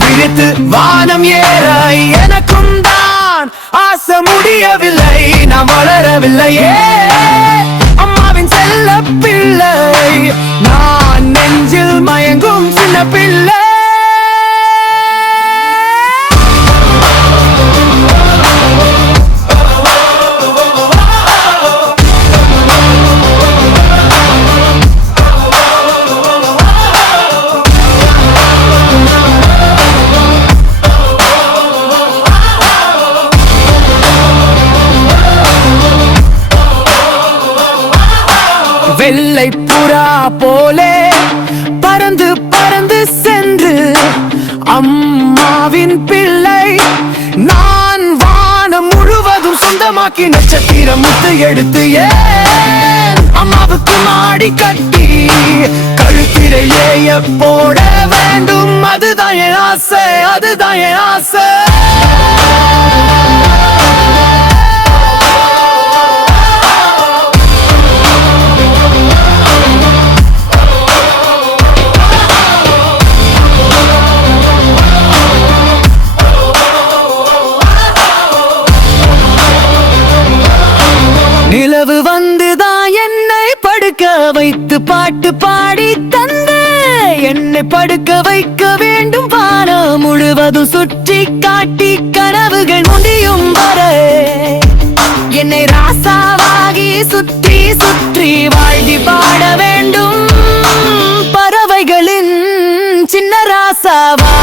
விரித்து வானம் ஏற எனக்கும் தான் ஆசை முடியவில்லை. நான் வளரவில்லையே அம்மாவின் செல்ல பிள்ளை, நான் நெஞ்சில் மயங்கும் சின்ன பிள்ளை. வெள்ளை புறா போலே பறந்து பறந்து சென்று அம்மாவின் பிள்ளை நான் வானம் முழுவதும் சொந்தமாக்கி நட்சத்திரம் முத்து எடுத்து அம்மாவுக்கு மாடி கட்டி கழுத்திரையே போட வேண்டும். அதுதான் என் ஆசை, அதுதான் என் ஆசை. நிலவு வந்துதான் என்னை படுக்க வைத்து பாட்டு பாடி தந்து என்னை படுக்க வைக்க வேண்டும். வானம் முழுவதும் சுற்றி காட்டி கனவுகள் முடியும் வரை என்னை ராசாவாகி சுற்றி சுற்றி வாழ்த்தி பாட வேண்டும். பறவைகளின் சின்ன ராசாவா